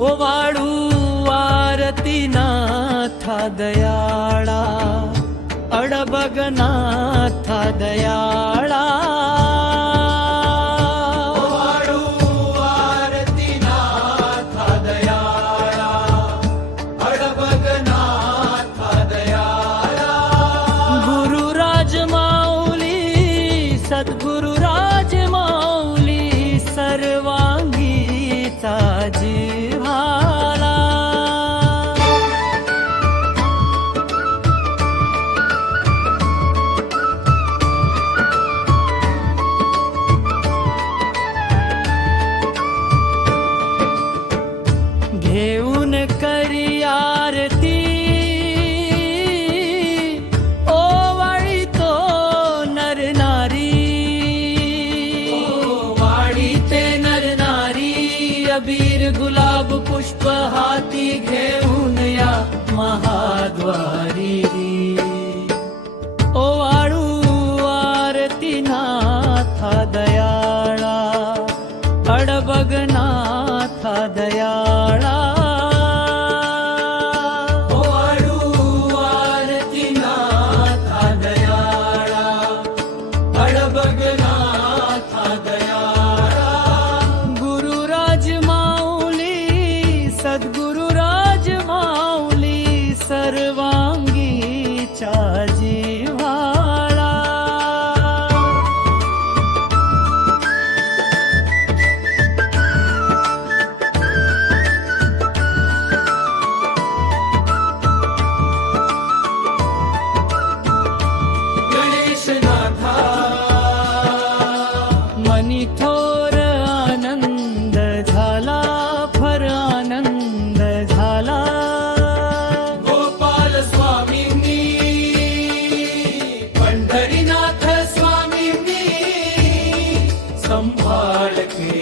ओवाळू आरती नाथा दयाळा, अडबग नाथा दयाळा. ओवाळू आरती नाथा दयाळा, अडबग नाथा दयाळा. गुरुराज माऊली सद्गुरु राज माऊली, सर्वांगीचा जिव्हाळा. घेऊन करी आरती ओवाळी तो नर नारी. ओवाळी ते नर नारी, अबीर गुलाब पुष्प हाती घेऊन या महाद्वारी. ओवाळू आरती नाथा दयाळा, अडबग नाथा दयाळा. ओवाळू आरती नाथा दयाळा, अडबग नाथा दयाळा. गुरुराज माऊली सद्गुरु राज माऊली, सर्वांगीचा जिव्हाळा. मनी थोर आनंद झाला, फर आनंद झाला. गोपाल स्वामींनी, पंढरीनाथ स्वामींनी संभाळ केला.